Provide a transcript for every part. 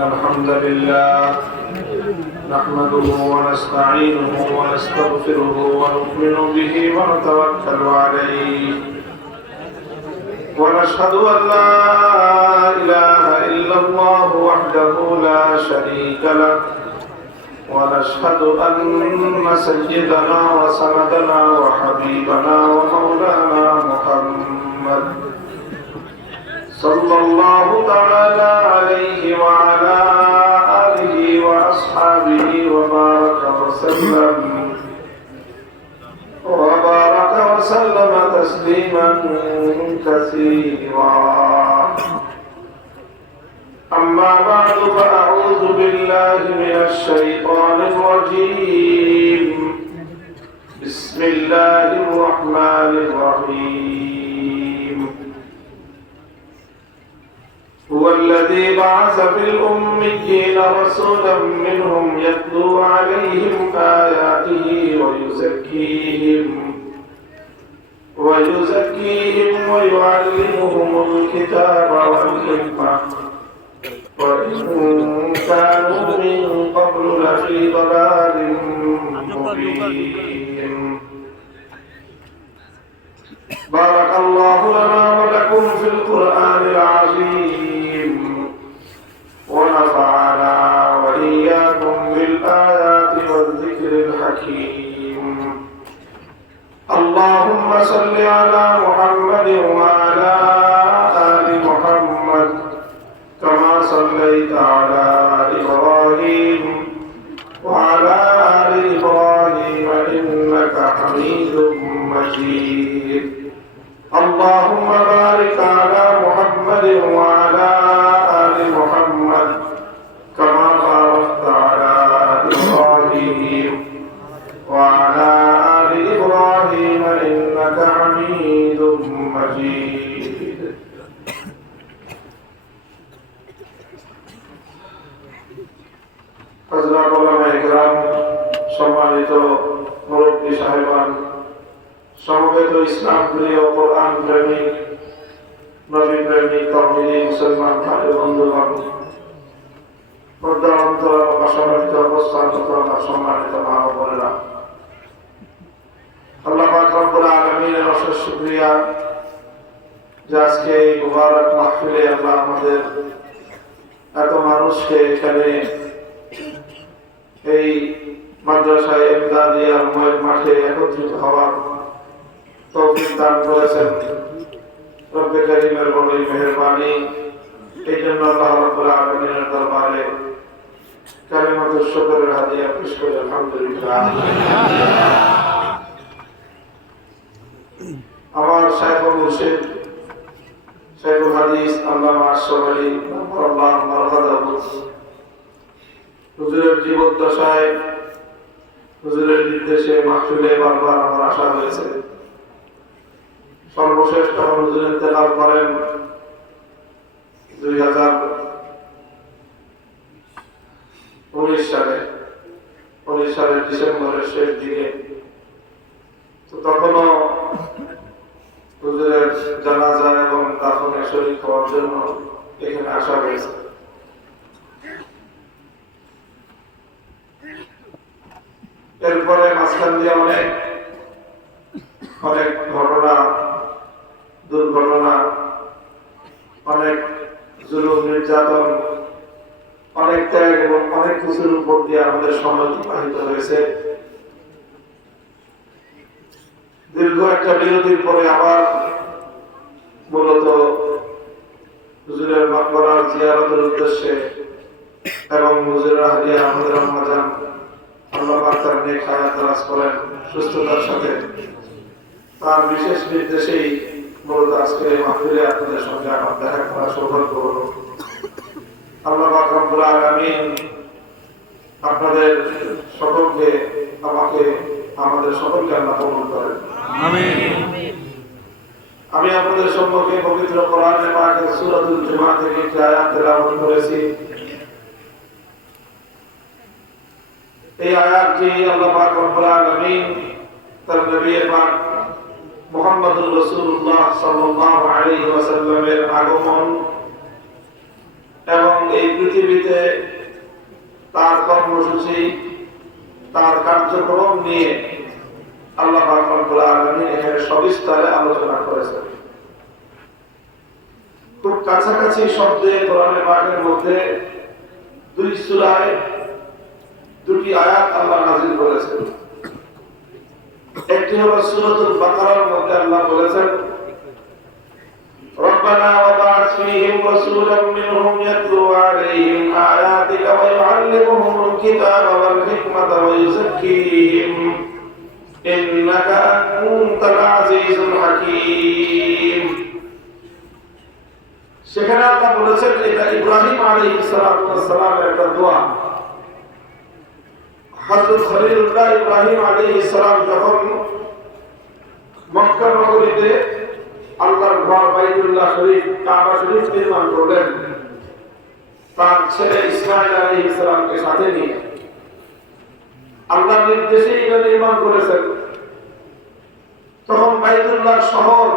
إن الحمد لله نحمده ونستعينه ونستغفره ونؤمن به ونتوكل عليه ونشهد أن لا إله إلا الله وحده لا شريك له ونشهد أن سيدنا وسندنا وحبيبنا ومولانا محمد صلى الله تعالى عليه وعلى آله وأصحابه وبارك وسلم تسليما كثيرا. أما بعد فأعوذ بالله من الشيطان الرجيم. بسم الله الرحمن الرحيم. هو الذي بعث في الأميين رسولا منهم يتلو عليهم آياته ويزكيهم ويعلمهم الكتاب والحكمة وإن كانوا من قبل لفي ضلال مبين. بارك الله لنا ولكم في القرآن العظيم ونفعنا وإياكم بالآيات والذكر الحكيم. اللهم صل على محمد وعلى آل محمد كما صليت على إبراهيم وعلى آل إبراهيم إنك حميد مجيد. اللهم بارك على محمد وعلى آل محمد كما باركت على إبراهيم وعلى آل إبراهيم إنك حميد مجيد. হযরত ওলামায়ে কেরাম, সম্মানিত মুরব্বী সাহেবান, সমবেত ইসলাম প্রিয়, কোরআন প্রেমিক, নবী প্রেমিক, তওহীদী মুসলমান ভাই বন্ধুগণ, পর্দার অসমানিত অবস্থানরত আমার সম্মানিত মা ও বোনেরা, আল্লাহ পাক রব্বুল আলামিনের অশেষ শুকরিয়া যে আজকে এই মুবারক মাহফিলে আল্লাহ আমাদের এত মানুষকে এখানে এই মাদ্রাসায় ইমদাদিয়ার মাঠে একত্রিত হওয়ার তৌফিক দান করেছেন। রব্বে কারীমের বড়ই মেহেরবানি। এই জন্য আল্লাহ রাব্বুল আলামিনের দরবারে কালিমাতুশ শুকরের হাদিয়া পেশ করি আলহামদুলিল্লাহ। আমার শাইখ ও মুর্শিদ শাইখুল হাদিস আল্লামা আশরাফ আলী আল্লাহ মারহাদাহু হুজুরের জীবদ্দশায় হুজুরের নির্দেশে মাহফিলে বারবার আমার আসা হয়েছে। সর্বশেষ তখন হুজুর ইন্তেকাল করেন 2019 সালের ডিসেম্বরের শেষ দিকে। তো তখনও হুজুরের জানাজা এবং দাফনে শরীক হওয়ার জন্য এখানে আসা হয়েছে। এরপরে মাঝখান দিয়ে অনেক ঘটনা, দুর্ঘটনা, অনেক জুলুম নির্যাতন, অনেক ত্যাগ এবং অনেক কিছুর উপর দিয়ে আমাদের সময় অতিবাহিত হয়েছে। দীর্ঘ একটা বিরতির পরে আবার মূলত হুজুরের মাকবরার জিয়ারতের উদ্দেশ্যে এবং হুজুরের হাদিয়া আমাদের আম্মাজান আল্লাহ পাক তার নেক হায়াত দারাজ করেন সুস্থতার সাথে। তার বিশেষ নির্দেশেই মূলত আজকে এই মাহফিলে আপনাদের সঙ্গে আমার দেখা করার সৌভাগ্য হলো। আল্লাহ পাক রব্বুল আলামিন আপনাদের সকলকে, আমাদের সকলকে আল্লাহ কবুল করেন। আমিন। আমি আপনাদের সম্মুখে পবিত্র কোরআনে পাকের সূরাতুল জুমআ থেকে একটি আয়াত তেলাওয়াত করেছি। এই আয়াতটি আল্লাহ পাক রব্বুল আলামিন তার নবী পাক মুহাম্মদুর রাসূলুল্লাহ সাল্লাল্লাহু আলাইহি ওয়াসাল্লামের আগমন এবং এই পৃথিবীতে কর্মসূচি, তার কার্যক্রম নিয়ে আল্লাহ পাক রব্বুল আলামিন এখানে সবিস্তারে আলোচনা করেছেন। খুব কাছাকাছি শব্দে কোরআনে পাকের মধ্যে দুই সূরায় দুটি আয়াত আল্লাহ নাযিল করেছেন। একটি হলো সূরাতুল বাকারার মধ্যে আল্লাহ বলেছেন, ربنا وبعث فيهم رسولا منهم يتلو عليهم آياتك ويعلمهم الكتاب والحكمة ويزكيهم إنك أنت العزيز الحكيم। সেখানে আল্লাহ বলেছেন এটা ইব্রাহিম আলাইহিস সালামের একটা দোয়া। হযরত খলিলুল্লাহ ইব্রাহিম আলাইহিস সালাম যখন মক্কা নগরীতে আল্লাহর ঘর বাইতুল্লাহ শরীফ কাবা শরীফ নির্মাণ করলেন, তার ছেলে ইসমাঈল আলাইহিস সালামকে সাথে নিয়ে আল্লাহর নির্দেশে এটা নির্মাণ করেছেন। তখন বাইতুল্লাহ শহর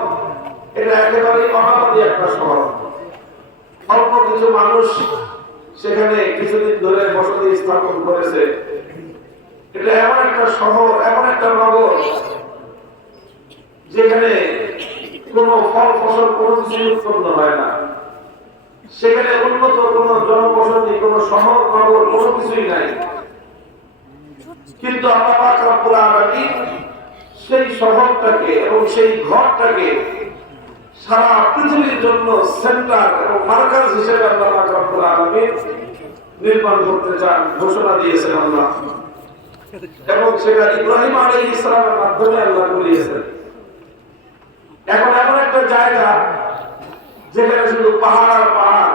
এটা একেবারে অনাবাদী একটা শহর, অল্প কিছু মানুষ সেখানে কিছুদিন ধরে বসতি স্থাপন করেছে। এটা এমন একটা শহর, এমন একটা নগর যেখানে কোন ফল ফসল কোনো কিছু উৎপন্ন হয় না, সেখানে উন্নত কোন জনবসতি, কোন শহর নগর কোনো কিছুই নাই। কিন্তু আল্লাহ পাক রব্বুল আলামিন সেই শহরটাকে এবং সেই ঘরটাকে সারা পৃথিবীর জন্য সেন্টার এবং মার্কাজ হিসেবে আল্লাহ পাক রব্বুল আলামিন নির্মাণ করতে চান, ঘোষণা দিয়েছেন আল্লাহ, এবং সেটা ইব্রাহিম আলাইহিস সালামের মাধ্যমে আল্লাহ বলিয়েছেন। এখন এমন একটা জায়গা যেখানে শুধু পাহাড় আর পাহাড়,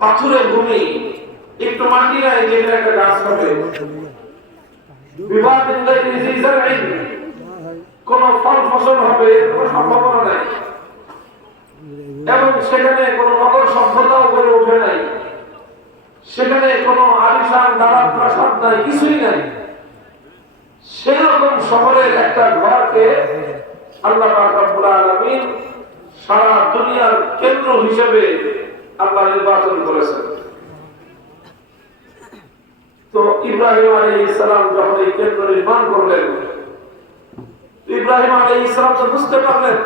পাথুরে ভূমি, একটু মাটি নাই যেখানে একটা গাছ হবে, কোন ফল ফসল হবে কোন সম্ভাবনা নাই, এবং সেখানে কোন নগর সভ্যতাও গড়ে ওঠে নাই, সেখানে কোন আলিশান দালান প্রাসাদ নাই, কিছুই নাই। সেরকম শহরের একটা ঘরকে আল্লাহ পাক রব্বুল আলামিন সারা দুনিয়ার কেন্দ্র হিসেবে আল্লাহ নির্বাচন করেছেন। তো ইব্রাহিম আলাইহিস সালাম যখন এই কেন্দ্র নির্মাণ করলেন, ইব্রাহিম আলাইহিস সালাম তো বুঝতে পারলেন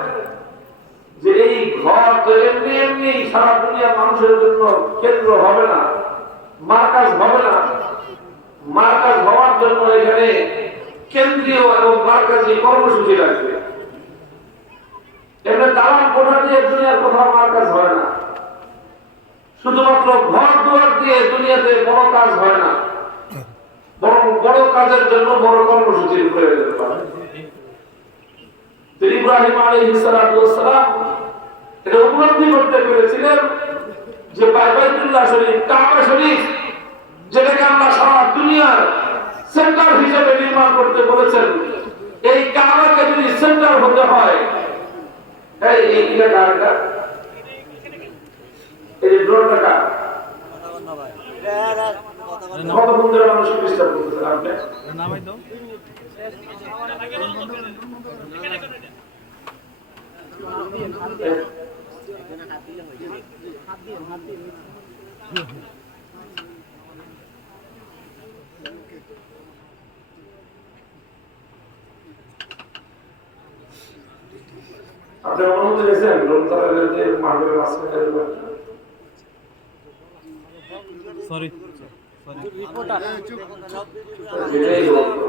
যে এই ঘর তো এমনি এমনি সারা দুনিয়ার মানুষের জন্য কেন্দ্র হবে না, মার্কাজ হবে না। মার্কাজ হওয়ার জন্য এখানে কেন্দ্রীয় এবং মার্কাজি কর্মসূচি লাগবে। এখানে দালান কোঠা দিয়ে দুনিয়ার কোথাও মার্কাজ হয় না, শুধুমাত্র ঘর দুয়ার দিয়ে দুনিয়াতে বড় কাজ হয় না, বরং বড় কাজের জন্য বড় কর্মসূচির প্রয়োজন হয়। ইব্রাহিম আলাইহিস সালাম এটা উপলব্ধি করতে পেরেছিলেন যে বাইতুল্লাহ শরীফ, কাবা শরীফ, যেটাকে আল্লাহ সারা দুনিয়ার সেন্টার হিসেবে নির্মাণ করতে বলেছেন, এই কাবাকে যদি সেন্টার হতে হয়, এই এলাকাটা এই ড্রোনটা কত বন্ধুরা মানুষের চেষ্টা করতেছেন আপনি নামাই দাও। আপনি অনুমতি দিয়েছেন রমজানের মাহফিলের মাঝখানে? সরি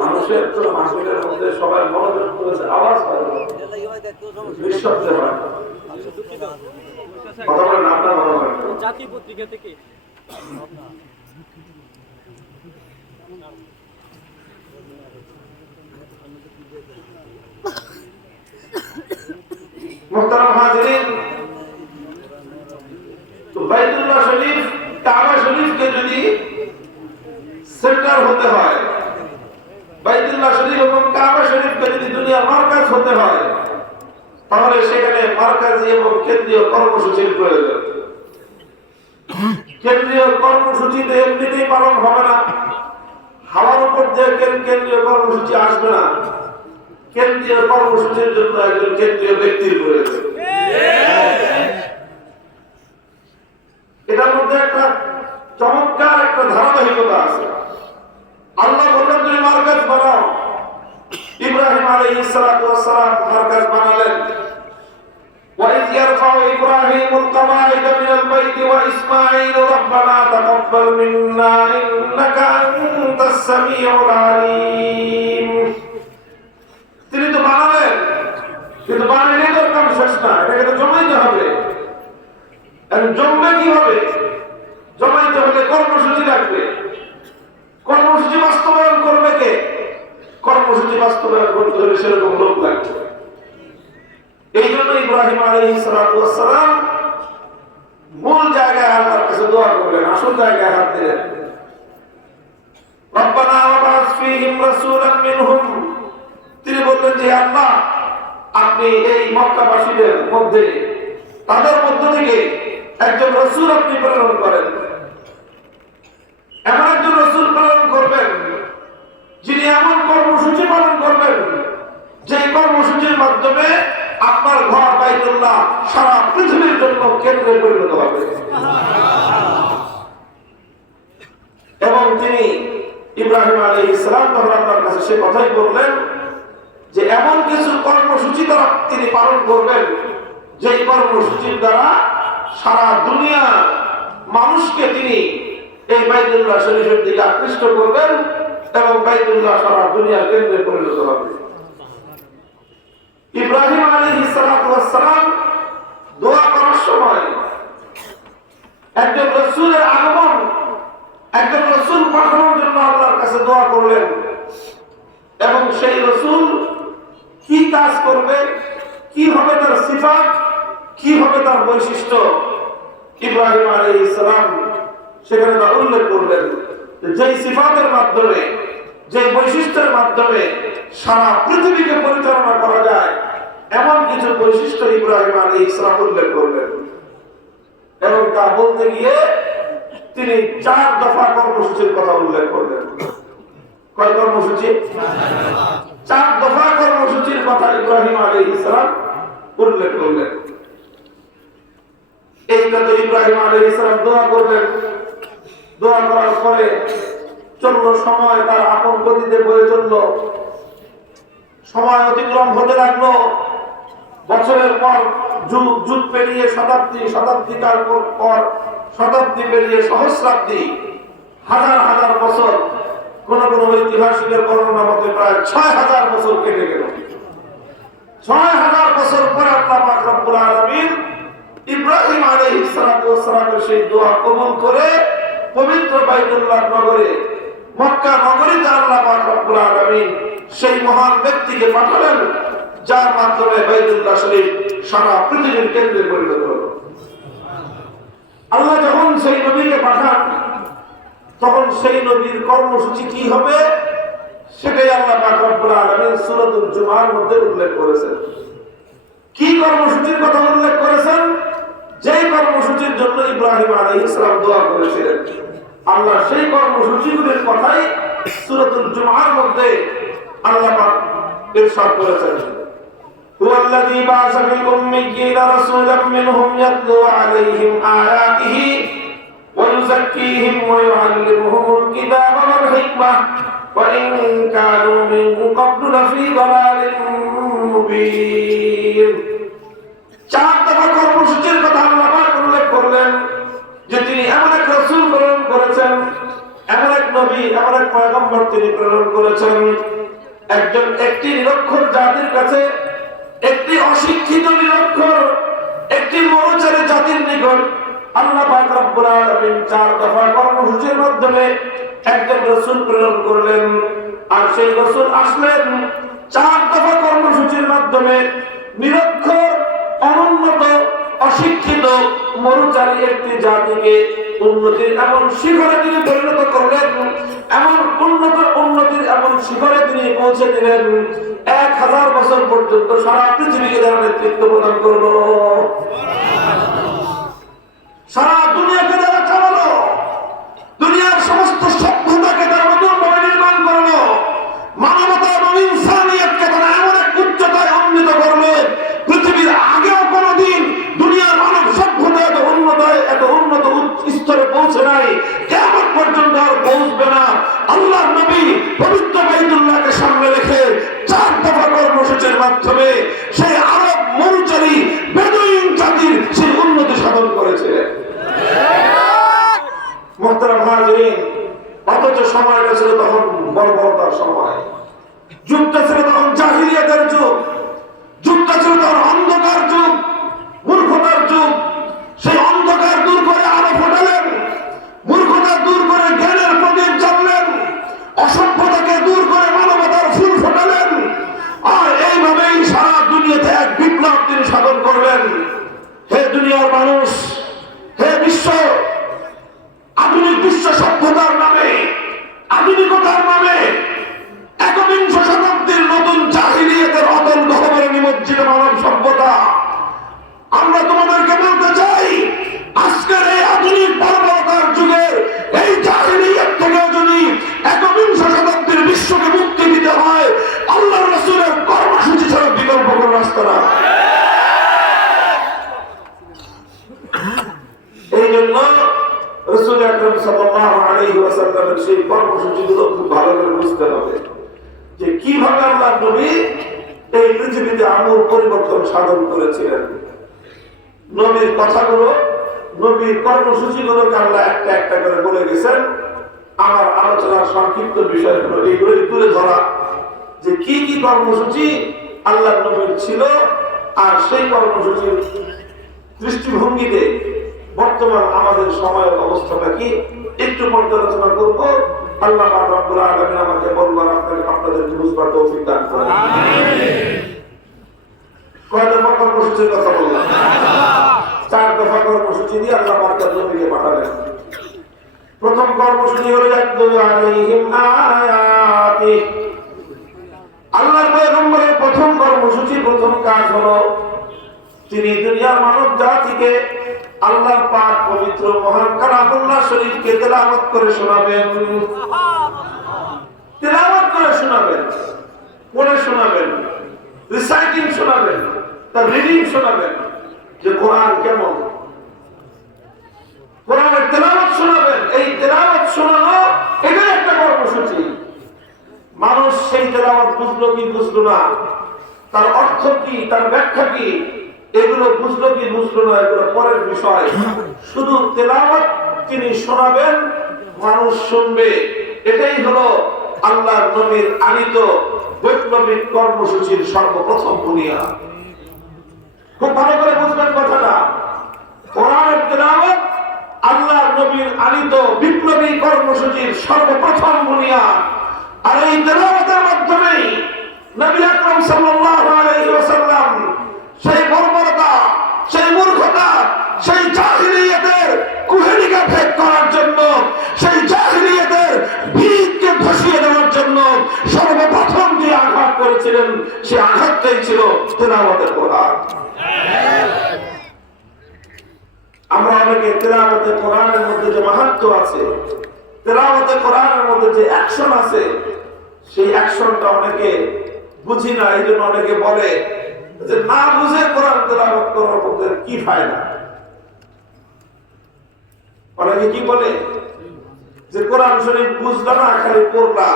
মানুষের তো মাহফিলের মধ্যে সবাই মনোযোগ করেছে, আওয়াজ হয়, নিঃশব্দে হয়, কথা বলেন আপনার ভালো হয়। জাতীয় পত্রিকা থেকে মুহতারাম হাজিরিন, তো বাইতুল্লাহ শরীফ, কাবা শরীফকে যদি সেন্টার হতে হয়, বাইতুল্লাহ শরীফ এবং কাবা শরীফকে যদি দুনিয়ার মার্কাজ হতে হয়, তাহলে সেখানে মার্কাজি এবং কেন্দ্রীয় কর্মসূচির প্রয়োজন। কেন্দ্রীয় কর্মসূচিতে এমনিতেই পালন হবে না, হাওয়ার উপর দিয়ে কেন্দ্রীয় কর্মসূচি আসবে না। কেন্দ্রীয় কর্মসূচির জন্য একজন কেন্দ্রীয় ব্যক্তির প্রয়োজন। এটার মধ্যে একটা চমৎকার একটা ধারাবাহিকতা আছে। আল্লাহ বললেন তুমি মার্কাজ বানাও। ইব্রাহিম আলাইহিস সালাতু ওয়াস সালাম মার্কাজ বানালেন। وَإِذْ يَرْفَعُ إِبْرَاهِيمُ الْقَوَاعِدَ مِنَ الْبَيْتِ وَإِسْمَاعِيلُ رَبَّنَا تَقَبَّلْ مِنَّا إِنَّكَ أَنْتَ السَّمِيعُ الْعَلِيمُ। তিনি তো বানালেন, কিন্তু বানালে তো কাম শেষ না, এটাকে তো জমাইতে হবে। এখন জমবে কিভাবে? জমাইতে হলে কর্মসূচি লাগবে। কর্মসূচি বাস্তবায়ন করবে কে? কর্মসূচি বাস্তবায়ন করতে হলে সেরকম লোক লাগবে। এই জন্য ইব্রাহিম আলাইহিস সালাতু ওয়াস সালাম মূল জায়গায় আল্লাহর কাছে দোয়া করলেন, আসল জায়গায় হাত দিলেন। রব্বানা ওয়াবাস ফীহিম রাসূলাম মিনহুম। তিনি বললেন যে আল্লাহ, আপনি এই মক্কাবাসীদের মধ্যে, তাদের মধ্য থেকে একজন রাসূল আপনি প্রেরণ করেন। এমন একজন রাসূল প্রেরণ করবেন যিনি এমন কর্মসূচি পালন করবেন যে কর্মসূচির মাধ্যমে আপনার ঘর বাইতুল্লাহ সারা পৃথিবীর জন্য কেন্দ্রে পরিণত হবে। এবং তিনি ইব্রাহিম আলাইহিস সালাম আল্লাহর কাছে সে কথাই বললেন যে এমন কিছু কর্মসূচি দ্বারা তিনি পালন করবেন যে কর্মসূচির দ্বারা সারা দুনিয়া মানুষকে তিনি এই বাইতুল্লাহ শরীফের দিকে আকৃষ্ট করবেন এবং বাইতুল্লাহ সারা দুনিয়ার কেন্দ্রে পরিণত হবে। ইব্রাহিম আলাইহিস সালাতু ওয়াস সালাম দোয়া করার সময় একজন রাসূলের আগমন, একজন রাসূল পাঠানোর জন্য আল্লাহর কাছে দোয়া করলেন এবং সেই রাসূল কি কাজ করবে, কি হবে তার সিফাত, কি হবে তার বৈশিষ্ট্য, ইব্রাহিম আলাইহিস সালাম সেখানে তা উল্লেখ করলেন। যে সিফাতের মাধ্যমে, যে বৈশিষ্ট্যের মাধ্যমে সারা পৃথিবীকে পরিচালনা করা যায় এমন কিছু বৈশিষ্ট্য ইব্রাহিম আলাইহিস সালাম উল্লেখ করলেন। এবং তা বলতে গিয়ে তিনি 4 দফা কর্মসূচির কথা উল্লেখ করলেন। কয় কর্মসূচি? 4 দফা কর্মসূচির কথা ইব্রাহিম আলাইহিস সালাম উল্লেখ করলেন। এইটা তো ইব্রাহিম আলাইহিস সালাম দোয়া করলেন। দোয়া করার পরে চলল সময়, তার আপন গতিতে বয়ে চলল। সময় অতিক্রম হতে লাগলো। বছরের পর যুগ পেরিয়ে শতাব্দী, শতাব্দীকার পর শতাব্দী পেরিয়ে সহস্রাব্দী, হাজার হাজার বছর, কোন কোন ঐতিহাসিকের বর্ণনা মতে প্রায় 6000 বছর কেটে গেল। 6000 বছর পর আল্লাহ পাক রব্বুল আলামিন ইব্রাহিম আলাইহিস সালাতু ওয়াস সালামের সেই দোয়া কবুল করে পবিত্র বাইতুল্লাহ নগরে, মক্কা নগরীতে আল্লাহ পাক রব্বুল আলামিন সেই মহান ব্যক্তিকে পাঠালেন যার মাধ্যমে বাইতুল্লাহ শরীফ সারা পৃথিবীর কেন্দ্রে পরিণত হলো। আল্লাহ যখন সেই নবীকে পাঠান তখন সেই নবীর কর্মসূচি কি হবে সেটাই আল্লাহ পাক রব্বুল আলামিন সূরাতুল জুমার মধ্যে উল্লেখ করেছেন। কি কর্মসূচির কথা উল্লেখ করেছেন? যে কর্মসূচির জন্য ইব্রাহিম আলাইহিস সালাম দোয়া করেছিলেন, আল্লাহ সেই কর্মসূচিগুলির কথাই সূরাতুল জুমার মধ্যে আল্লাহ পাক ইরশাদ করেছেন। হুয়াল্লাযী বা'আসা ফিল উম্মিয়্যিনা রাসূলাম মিনহুম ইয়াতলু আলাইহিম আয়াতিহি ওয়া ইউযাক্কিহিম ওয়া ইউআল্লিমুহুমুল কিতাবা ওয়াল হিকমাহ ওয়া ইন কানূ মিন ক্বাবলু লাফী দালালিন মুবিন। 4 দফা কর্মসূচির কথা আল্লাহ পাক উল্লেখ করলেন যে তিনি এমন এক রাসূল প্রেরণ করেছেন, এমন এক নবী, এমন এক পয়গম্বর তিনি প্রেরণ করেছেন একটি নিরক্ষর জাতির কাছে, একটি অশিক্ষিত নিরক্ষর, একটি মরুচারী জাতির নিকট আল্লাহ পাক রব্বুল আলামিন 4 দফা কর্মসূচির মাধ্যমে একজন রাসূল প্রেরণ করলেন। আর সেই রাসূল আসলেন 4 দফা কর্মসূচির মাধ্যমে নিরক্ষর, অনুন্নত, অশিক্ষিত, মরুচারী একটি জাতিকে উন্নতির এমন শিখরে তিনি পরিণত করলেন, এমন উন্নতির এমন শিখরে তিনি পৌঁছে দিলেন 1000 বছর পর্যন্ত সারা পৃথিবীকে যারা নেতৃত্ব প্রদান করলো, সারা দুনিয়াকে যারা চালালো, দুনিয়ার সমস্ত সভ্যতাকে তারা নতুনভাবে নির্মাণ করলো, মানবতা এবং ইনসানিয়তকে তারা এমন এক উচ্চতায় উন্নীত করলো পৃথিবীর আগেও কোনোদিন দুনিয়ার মানব সভ্যতা এত উন্নত স্তরে পৌঁছে নাই, কিয়ামত পর্যন্ত আর পৌঁছবে না। আল্লাহর নবী পবিত্র বাইতুল্লাহকে সামনে রেখে 4 দফা কর্মসূচির মাধ্যমে সেই আরব মরুচারী বেদুইন জাতির সেই উন্নতি সাধন করেছিলেন। মুহতারাম হাজিরিন, অথচ সময়টা ছিল তখন বর্বরতার সময়, যুগটা ছিল তখন জাহিলিয়াতের যুগ, যুগটা ছিল তখন অন্ধকার যুগ, মূর্খতার যুগ। সেই অন্ধকার দূর করে আলো ফোটালেন, মূর্খতা দূর করে জ্ঞানের প্রদীপ জ্বাললেন, অসভ্যতাকে দূর করে মানবতার ফুল ফোটালেন। আর এইভাবেই সারা দুনিয়াতে এক বিপ্লব তিনি সাধন করলেন। হে দুনিয়ার মানুষ, হে বিশ্ব, আধুনিক বিশ্ব সভ্যতার নামে, আধুনিকতার নামে একবিংশ শতাব্দীর নতুন জাহিলিয়াতের অতল গহ্বরে নিমজ্জিত মানব সভ্যতা, আমরা তোমাদেরকে বলতে চাই, আজকের এই আধুনিক বর্বরতার যুগের এই জাহিলিয়াত থেকে যদি একবিংশ শতাব্দীর বিশ্বকে মুক্তি দিতে হয়, আল্লাহর রাসূলের কর্মসূচি ছাড়া বিকল্প কোনো রাস্তা না। এই জন্য রাসূল আকরাম সাল্লাল্লাহু আলাইহি ওয়াসাল্লামের সেই কর্মসূচিগুলো খুব ভালো করে বুঝতে হবে যে কিভাবে আল্লাহর নবী এই পৃথিবীতে আমূল পরিবর্তন সাধন করেছিলেন। নবীর কথাগুলো, নবীর কর্মসূচিগুলোকে আল্লাহ একটা একটা করে বলে গেছেন। আমার আলোচনার সংক্ষিপ্ত বিষয় হলো এইগুলোই তুলে ধরা, যে কি কি কর্মসূচি আল্লাহর নবীর ছিল, আর সেই কর্মসূচির দৃষ্টিভঙ্গিতে বর্তমান আমাদের সময়ের অবস্থাটা কি একটু পর্যালোচনা করব। আল্লাহ পাক রব্বুল আলামিন আমাকে বলবার আপনাদেরকে বুঝবার তৌফিক দান করেন। কয় দফা কর্মসূচির কথা বললাম? 4 দফা কর্মসূচি দিয়ে আল্লাহ পাক তার নবীকে পাঠালেন। প্রথম কর্মসূচি হলো ইয়াতলু আলাইহিম আয়াতি। আল্লাহর পয়গম্বরের প্রথম কর্মসূচি, প্রথম কাজ হলো তিনি দুনিয়ার মানব জাতিকে আল্লাহর পাক পবিত্র মহান কালামুল্লাহ শরীফকে তেলাওয়াত করে শোনাবেন, তেলাওয়াত করে শোনাবেন, পড়ে শোনাবেন, রিসাইটিং শোনাবেন, তার রিডিং শোনাবেন, যে কোরআন কেমন, কোরআনের তেলাওয়াত শোনাবেন। এই তেলাওয়াত শোনানো এটাই একটা কর্মসূচি। মানুষ সেই তেলাওয়াত বুঝলো কি বুঝলো না, তার অর্থ কি, তার ব্যাখ্যা কি, এগুলো বুঝলো কি বুঝলো না, এগুলো পরের বিষয়। শুধু তেলাওয়াত তিনি শোনাবেন, মানুষ শুনবে। এটাই হলো আল্লাহর নবীর আনিত বৈপ্লবিক কর্মসূচির সর্বপ্রথম বুনিয়াদ। খুব ভালো করে বুঝবেন কথাটা। কোরআনের তেলাওয়াত আল্লাহর নবীর আনিত বিপ্লবী কর্মসূচির সর্বপ্রথম বুনিয়াদ। আর এই তেলাওয়াতের মাধ্যমেই নবী আকরাম সাল্লাল্লাহু আলাইহি ওয়াসাল্লাম সেই বর্বরতা, সেই মূর্খতা, সেই জাহিলিয়াতের কুহেলিকা ভেদ করার জন্য, সেই জাহিলিয়াতের ভিতকে ধসিয়ে দেওয়ার জন্য সর্বপ্রথম যে আঘাত করেছিলেন, সেই আঘাতটাই ছিল তেলাওয়াতের কোরআন। আমরা অনেকে তেলাওয়াতে কোরআনের মধ্যে যে মাহাত্ম্য আছে, তেলাওয়াতে কোরআনের মধ্যে যে অ্যাকশন আছে, সেই অ্যাকশনটা অনেকে বুঝি না। এই জন্য অনেকে বলে যে না বুঝে কোরআন তেলাওয়াত করার মধ্যে কি ফায়দা। অনেকে কি বলে যে কোরআন শরীফ বুঝলা না, খালি পড়লা,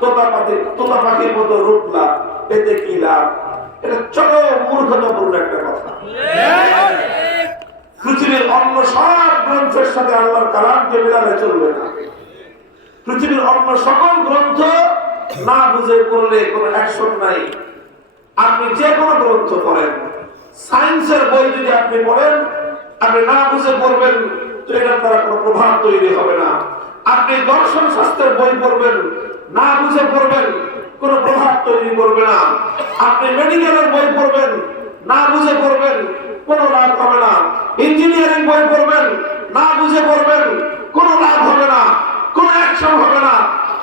তোতা পাখির মতো রুটলা, এতে কি লাভ? এটা চরম মূর্খতাপূর্ণ একটা কথা। পৃথিবীর অন্য সব গ্রন্থের সাথে আল্লাহর কালামকে মেলালে চলবে না। পৃথিবীর অন্য সকল গ্রন্থ না বুঝে করলে কোনো অ্যাকশন নাই। আপনি যে কোনো গ্রন্থ পড়েন, সায়েন্সের বই যদি আপনি পড়েন, আপনি না বুঝে পড়বেন তো এটার দ্বারা কোনো প্রভাব তৈরি হবে না। আপনি দর্শন শাস্ত্রের বই পড়বেন, না বুঝে পড়বেন, কোনো প্রভাব তৈরি করবে না। আপনি মেডিকেলের বই পড়বেন, না বুঝে পড়বেন, কোনো লাভ হবে না। ইঞ্জিনিয়ারিং বই পড়বেন, না বুঝে পড়বেন, কোনো লাভ হবে না, কোনো অ্যাকশন হবে না,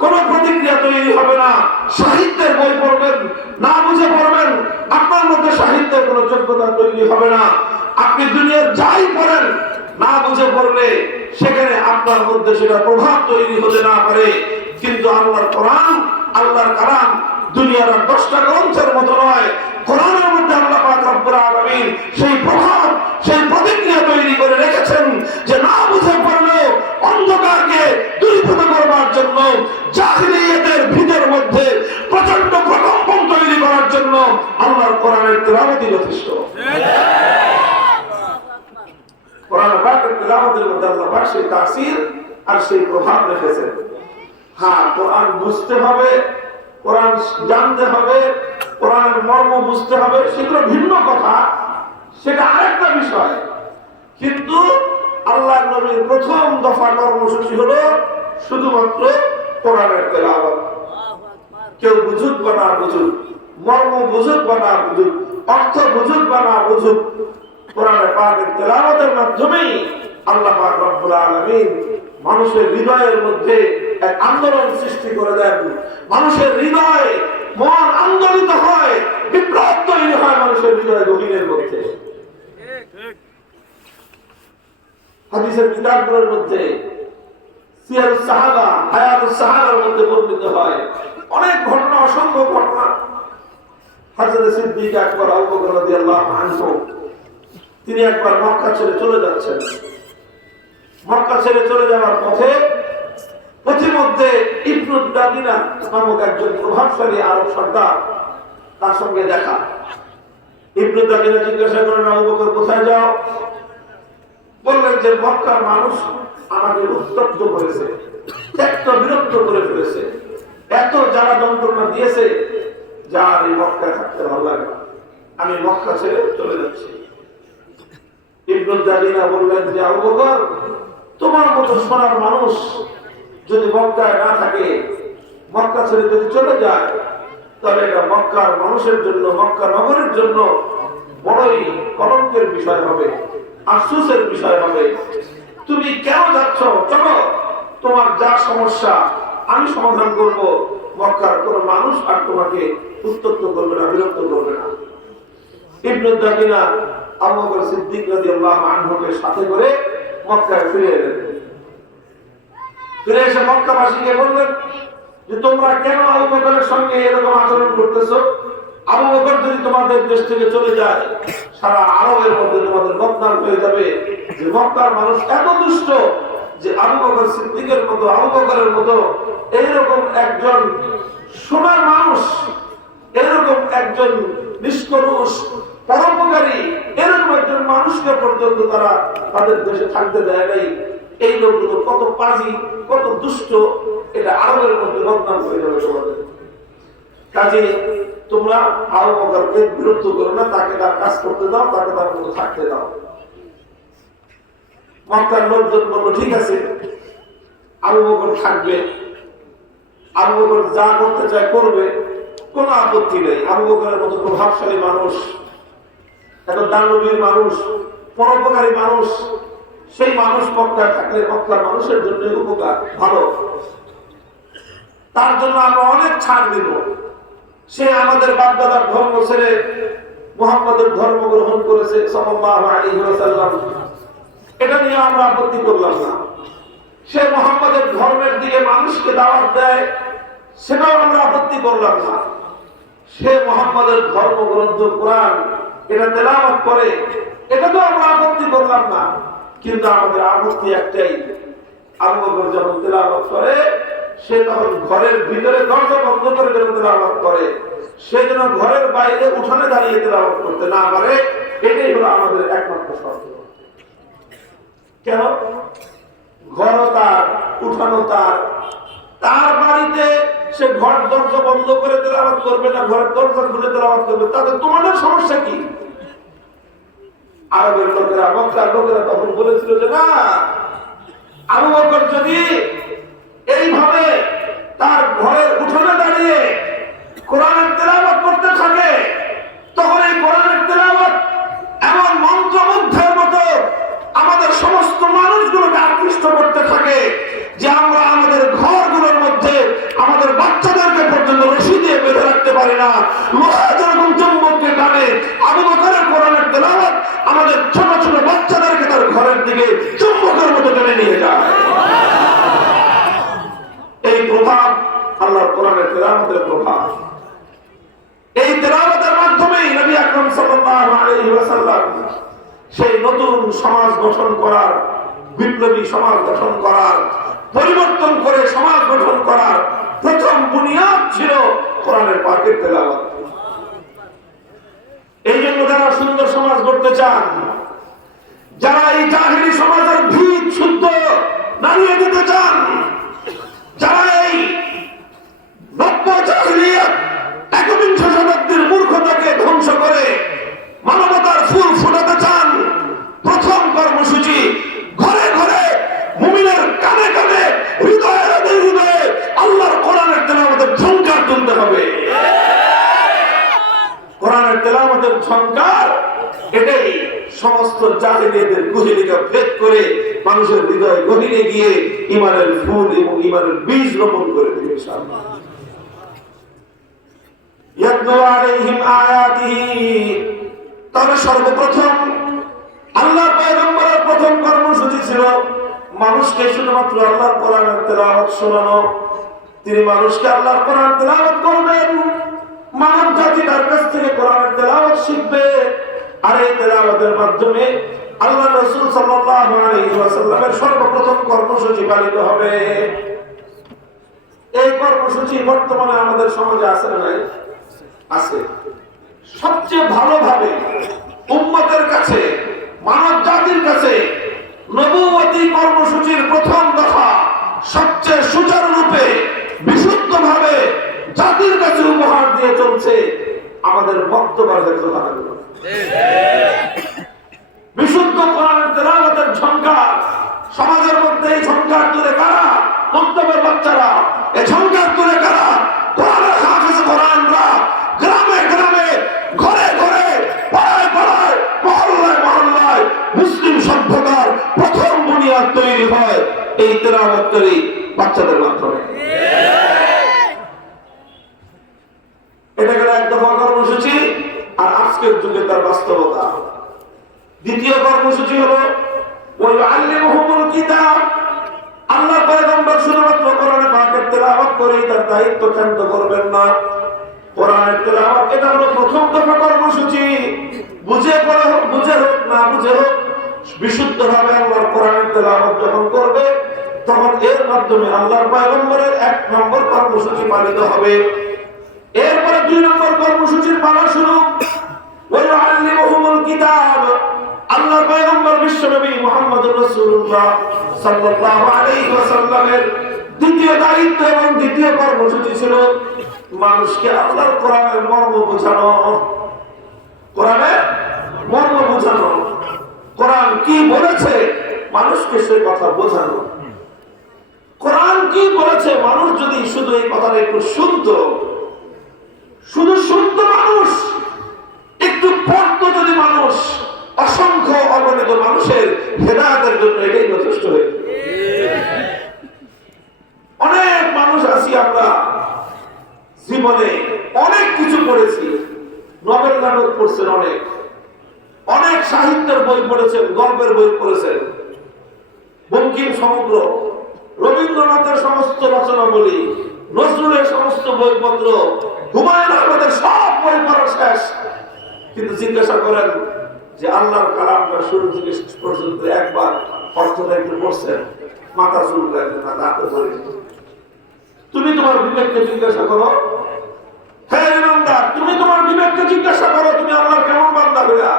কোনো প্রতিক্রিয়া তৈরি হবে না। সাহিত্যের বই পড়বেন, না বুঝে পড়বেন, আপনার মধ্যে সাহিত্যের কোনো যোগ্যতা তৈরি হবে না। আপনি দুনিয়ার যাই পড়েন, না বুঝে পড়লে সেখানে আপনার মধ্যে সেটা প্রভাব তৈরি হতে না পারে। কিন্তু আল্লাহর কোরআন, আল্লাহর কালাম দুনিয়ার 10টা গ্রন্থের মতো নয়। কোরআনের মধ্যে আল্লাহ পাক রব্বুল আলামিন সেই প্রভাব, সেই প্রতিক্রিয়া তৈরি করে রেখেছেন যে না বুঝে পড়লেও অন্ধকারকে দূরীভূত করবার জন্য, জাহিলিয়াতের যথেষ্ট। কোরআন পাকের তেলাওয়াতের মধ্যে আল্লাহ পাক সেই তাসির আর সেই প্রভাব রেখেছেন। হ্যাঁ, কোরআন বুঝতে হবে, কোরআন জানতে হবে, কোরআনের মর্ম বুঝতে হবে, সেগুলো ভিন্ন কথা, সেটা আরেকটা বিষয়। কিন্তু আল্লাহর নবীর প্রথম দফা কর্মসূচি হলো শুধুমাত্র কোরআনের তেলাওয়াত। কেউ বুঝুক বা না বুঝুক, মর্ম বুঝুক বা না বুঝুক, অর্থ বুঝুক বা না বুঝুক, কোরআনের পাকের তেলাওয়াতের মাধ্যমেই আল্লাহ পাক রব্বুল আলামিন মানুষের হৃদয়ের মধ্যে এক আন্দোলন সৃষ্টি করে দেন। মানুষের হৃদয়, মন আন্দোলিত হয়, বিপ্লব তৈরি হয় মানুষের হৃদয় গভীরের মধ্যে। হাদিসের কিতাবগুলোর মধ্যে, সিয়ারুস সাহাবা, হায়াতুস সাহাবার মধ্যে বর্ণিত হয় অনেক ঘটনা, অসংখ্য ঘটনা। হযরত সিদ্দিক আকবর আবু বকর রাদিয়াল্লাহু আনহু তিনি একবার মক্কা ছেড়ে চলে যাচ্ছেন। মক্কা ছেড়ে চলে যাওয়ার পথে পথিমধ্যে ইবনু দাগিনা নামক একজন প্রভাবশালী আরব সর্দার, তার সঙ্গে দেখা। ইবনু দাগিনা জিজ্ঞাসা করেন, আবু বকর কোথায় যাও? বললেন যে মক্কার মানুষ আমাকে উত্তপ্ত করেছে, ত্যক্ত বিরক্ত করে ফেলেছে, এত জ্বালা যন্ত্রণা দিয়েছে যা আর এই মক্কায় থাকতে ভালো লাগে না, আমি মক্কা ছেড়ে চলে যাচ্ছি। ইবনু দাগিনা বললেন যে আবু বকর, তোমার মতো সোনার মানুষ যদি মক্কায় না থাকে, মক্কা ছেড়ে যদি চলে যায়, তাহলে এটা মক্কার মানুষের জন্য, মক্কা নগরের জন্য বড়ই কলঙ্কের বিষয় হবে, আফসোসের বিষয় হবে। তুমি কেন যাচ্ছ? চলো, তোমার যা সমস্যা আমি সমাধান করব, মক্কার কোন মানুষ আর তোমাকে উত্তপ্ত করবে না, বিরক্ত করবে না। ইবনু দাগিনা আবু বকর সিদ্দিক রাদিয়াল্লাহু আনহুকে সাথে করে মক্কায় ফিরে এলেন। ফিরে এসে মক্কাবাসীকে বললেন যে তোমরা কেন আবু বকরের সঙ্গে এরকম আচরণ করতেছো? আবু বকর যদি তোমাদের দেশ থেকে চলে যায়, সারা আরবের মধ্যে তোমাদের বদনাম হয়ে যাবে যে মক্কার মানুষ এত দুষ্ট যে আবু বকর সিদ্দিকের মতো, আবু বকরের মতো এইরকম একজন সোনার মানুষ, এরকম একজন নিষ্কলুষ, পরোপকারী, এরকম একজন মানুষকে পর্যন্ত তারা তাদের দেশে থাকতে দেয় নাই। এই লোকগুলো কত পাজি, কত দুষ্ট, এটা আরবের মধ্যে বদনাম হয়ে যাবে তোমাদের। কাজে তোমরা আবু বকরকে বিরক্ত করো না, তাকে তার কাজ করতে দাও, তাকে তার মতো থাকতে দাও। মক্কার লোকজন বললো ঠিক আছে, আবু বকর থাকবে, আবু বকর যা করতে চায় করবে, কোনো আপত্তি নেই। আবু বকরের মতো প্রভাবশালী মানুষ, এত দানবীর মানুষ, পরোপকারী মানুষ, সেই মানুষ মক্কায় থাকলে মক্কার মানুষের জন্য উপকার, ভালো, তার জন্য আমরা অনেক ছাড় দিব। সে আমাদের বাপদাদার ধর্ম ছেড়ে মুহাম্মাদের ধর্ম গ্রহণ করেছে সাল্লাল্লাহু আলাইহি ওয়াসাল্লাম, এটা নিয়ে আমরা আপত্তি করলাম না। সে মুহাম্মাদের ধর্মের দিকে মানুষকে দাওয়াত দেয়, সেটাও আমরা আপত্তি করলাম না। সে মুহাম্মাদের ধর্মগ্রন্থ কোরআন এটা তেলাওয়াত করে, এটা তো আমরা আপত্তি করলাম না। কিন্তু আমাদের আপত্তি একটাই, আবু বকর যখন তেলাওয়াত করে, সে তখন ঘরের ভিতরে দরজা বন্ধ করে যখন তেলাওয়াত করে, সে যেন ঘরের বাইরে উঠানে দাঁড়িয়ে তেলাওয়াত করতে না পারে। এটাই হলো আমাদের একমাত্র শর্ত। কেন? ঘর তার, উঠানো তার, তার বাড়িতে সে ঘর দরজা বন্ধ করে তেলাওয়াত করবে না ঘরের দরজা খুলে তেলাওয়াত করবে, তাতে তোমাদের সমস্যা কি? আরবের লোকেরা, মক্কার লোকেরা তখন বলেছিল যে না, আবু বকর যদি এইভাবে তার ঘরের উঠোনে দাঁড়িয়ে কোরআনের তেলাওয়াত করতে থাকে, তখন এই কোরআনের তেলাওয়াত এমন মন্ত্রমুগ্ধের মতো আমাদের সমস্ত মানুষগুলোকে আকৃষ্ট করতে থাকে যে আমরা আমাদের ঘরগুলোর মধ্যে আমাদের বাচ্চাদেরকে পর্যন্ত রশি দিয়ে বেঁধে রাখতে পারি না। লোহা যেরকম চুম্বককে টানে, আবু বকরের কোরআনের তেলাওয়াত আমাদের ছোট ছোট বাচ্চাদেরকে তার ঘরের দিকে চুম্বকের মতো টেনে নিয়ে যায়। এই প্রভাব আল্লাহর কোরআনের তেলাওয়াতের প্রভাব। এই তেলাওয়াতের মাধ্যমেই নবী আকরাম সাল্লাল্লাহু আলাইহি ওয়াসাল্লাম সেই নতুন সমাজ গঠন করার, বিপ্লবী সমাজ গঠন করার, পরিবর্তন করে সমাজ গঠন করার প্রথম বুনিয়াদ ছিল কোরআনের পাকের তেলাওয়াত। এই জন্য যারা সুন্দর সমাজ গড়তে চান, যারা এই জাহেলি সমাজের ভিত শুদ্ধ নাড়িয়ে দিতে চান, যারা এই নব্য জাহেলিয়াত একবিংশ শতাব্দীর মূর্খতাকে ধ্বংস করে মানবতার ফুল ফোটাতে চান, প্রথম কর্মসূচি ঘরে ঘরে মুমিনের কানে কানে হৃদয়ে হৃদয়ে আল্লাহর কোরআনের তেলাওয়াতের ঝংকার তুলতে হবে। কোরআনের তেলাওয়াতের ঝংকার, এটাই সমস্ত জাহেলিয়াতের কুহেলিকা ভেদ করে মানুষের হৃদয়ে গভীরে গিয়ে ঈমানের ফুল এবং ঈমানের বীজ রোপণ করে দেবে ইনশাআল্লাহ। ইয়াতলু আলাইহিম আয়াতিহি, তাহলে সর্বপ্রথম আল্লাহর পয়গম্বরের প্রথম কর্মসূচি ছিল মানুষকে শুধুমাত্র আল্লাহর কোরআনের তেলাওয়াত শোনানো। তিনি মানুষকে আল্লাহর কোরআন তেলাওয়াত করবেন, মানব জাতি তার কাছ থেকে কোরআনের তেলাওয়াত শিখবে, আর এই তেলাওয়াতের মাধ্যমে আল্লাহ রাসূল সাল্লাল্লাহু আলাইহি ওয়াসাল্লামের সর্বপ্রথম কর্মসূচি পালিত হবে। এই কর্মসূচি বর্তমানে আমাদের সমাজে আছে না নাই? আছে। সবচেয়ে ভালোভাবে উম্মতের কাছে, মানব জাতির কাছে নবুয়তি কর্মসূচির প্রথম দফা সবচেয়ে সুচারুরূপে বিশুদ্ধভাবে জাতির কাছে উপহার দিয়ে চলছে আমাদের বক্তব্যের হেফাজত। বিশুদ্ধ কোরআনের তেলাওয়াতের ঝংকার, সমাজের মধ্যে এই ঝংকার তুলে কারা? বক্তব্যের বাচ্চারা। এই ঝংকার তুলে কারা? কোরআনের হাফেজ কোরআনরা। গ্রামে গ্রামে, ঘরে ঘরে, পাড়ায় পাড়ায়, মহল্লায় মহল্লায় মুসলিম সভ্যতার প্রথম বুনিয়াদ তৈরি হয় এই তেলাওয়াতকারী বাচ্চাদের মাধ্যমে। এটা গেল এক দফা কর্মসূচি, আর আজকের যুগে তার বাস্তবতা। দ্বিতীয় কর্মসূচি হলো ওয়ায়ুআল্লিমুহুমুল কিতাব। আল্লাহ পয়গম্বর শুধুমাত্র কোরআনে পাকের তেলাওয়াত করেই তার দায়িত্ব ক্ষান্ত করবেন না। কোরআনের তেলাওয়াত এটা হলো প্রথম দফা কর্মসূচি। বুঝে পড়া হোক, বুঝে হোক, না বুঝে হোক, বিশুদ্ধভাবে আল্লাহর কোরআনের তেলাওয়াত যখন করবে তখন এর মাধ্যমে আল্লাহর পয়গম্বরের এক নম্বর কর্মসূচি পালিত হবে। এরপরে দুই নম্বর কর্মসূচির পালা শুরু। ওয়ায়ুআল্লিমুহুমুল কিতাব। আল্লাহর পয়গম্বর বিশ্বনবী মুহাম্মদুর রাসূলুল্লাহ সাল্লাল্লাহু আলাইহি ওয়াসাল্লামের দ্বিতীয় দায়িত্ব এবং দ্বিতীয় কর্মসূচি ছিল মানুষকে আল্লাহর কোরআনের মর্ম বোঝানো। কোরআনের মর্ম বোঝানো, কোরআন কি বলেছে মানুষকে সে কথা বোঝানো। কোরআন কি বলেছে মানুষ যদি শুধু এই কথাটা একটু শুনতো, শুধু শুনতো মানুষ, একটু পড়তো যদি মানুষ, অসংখ্য অগণিত মানুষের হেদায়েতের জন্য এটাই যথেষ্ট হয়ে। অনেক মানুষ আছি আমরা, জীবনে অনেক কিছু পড়েছি, নোবেল নাটক পড়ছেন, অনেক অনেক সাহিত্যের বই পড়েছেন, গল্পের বই পড়েছেন, বঙ্কিম সমগ্র, রবীন্দ্রনাথের সমস্ত রচনাবলী, নজরুলের সমস্ত বইপত্র, হুমায়ুন আহমেদের সব বই পড়া শেষ। কিন্তু জিজ্ঞাসা করেন যে আল্লাহর কালামটা শুরু থেকে শেষ পর্যন্ত একবার অর্থটা একটু পড়ছেন? মাথা চুলকায় না, দাঁতে ধরে। তুমি তোমার বিবেককে জিজ্ঞাসা করো, হ্যাঁ ইমানদার, তুমি তোমার বিবেককে জিজ্ঞাসা করো, তুমি আল্লাহর কেমন বান্দা হইলা?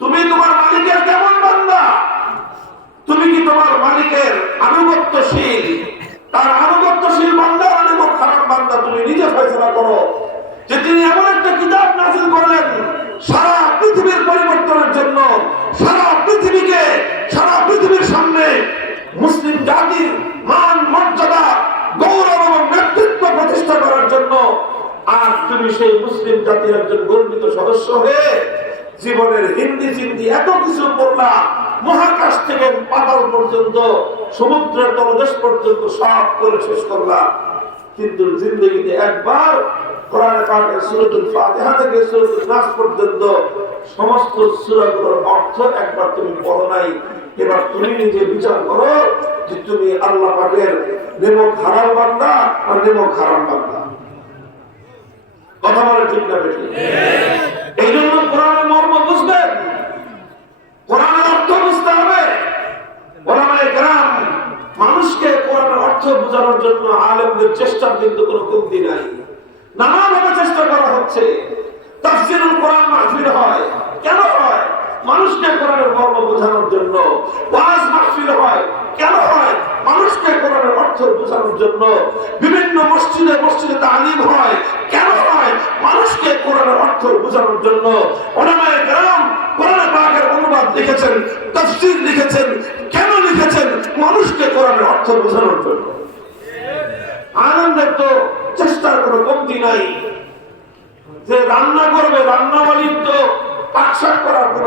তুমি তোমার মালিকের কেমন বান্দা? তুমি কি তোমার মালিকের আনুগত্যশীল, তার আনুগত্যশীল বান্দা নাকি খারাপ বান্দা? তুমি নিজে ফয়সালা করো যে তিনি এমন একটা কিতাব নাযিল করলেন সারা পৃথিবীর পরিবর্তনের জন্য, সারা পৃথিবীকে, সারা পৃথিবীর সামনে মুসলিম জাতির মান মর্যাদা, গৌরব এবং নেতৃত্ব প্রতিষ্ঠা করার জন্য। আর তুমি সেই মুসলিম জাতির একজন গর্বিত সদস্য হয়ে জীবনের হিন্দি চিন্দি এত কিছু পড়লা, মহাকাশ থেকে পাতাল পর্যন্ত, সমুদ্রের তলদেশ পর্যন্ত সব করে শেষ করলা, কিন্তু জিন্দেগিতে একবার কোরআনে পাকের সূরাতুল ফাতিহা থেকে সূরাতুল নাস পর্যন্ত সমস্ত সূরাগুলোর অর্থ একবার তুমি পড়ো নাই। এবার তুমি নিজে বিচার করো যে তুমি আল্লাহ পাকের নেমক হারাম বান্দা আর নেমক হারাম বান্দা। কথা বলে ঠিক না বেশি? এই জন্য কোরআনের মর্ম বুঝবেন, কোরআনের অর্থ বুঝতে হবে। ওলামায়ে কেরাম মানুষকে কোরআনের অর্থ বোঝানোর জন্য আলেমদের চেষ্টার কিন্তু কোনো কমতি নাই, নানাভাবে চেষ্টা করা হচ্ছে। তাফসীরুল কোরআন মাহফিল হয়, কেন হয়? মানুষকে কোরআনের মর্ম বোঝানোর জন্য। ওয়াজ মাহফিল হয়, কেন হয়? মানুষকে কোরআনের অর্থ বোঝানোর জন্য। বিভিন্ন মসজিদে মসজিদে তালিম হয়, কেন হয়? মানুষকে কোরআনের অর্থ বোঝানোর জন্য। উলামায়ে কেরাম কোরআন পাকের অনুবাদ লিখেছেন, তাফসীর লিখেছেন, কেন লিখেছেন? মানুষকে কোরআনের অর্থ বোঝানোর জন্য। আনন্দের তো চেষ্টার কোনো কমতি নাই। যে রান্না করবে, রান্নাওয়ালির তো পাকশাক করার কোনো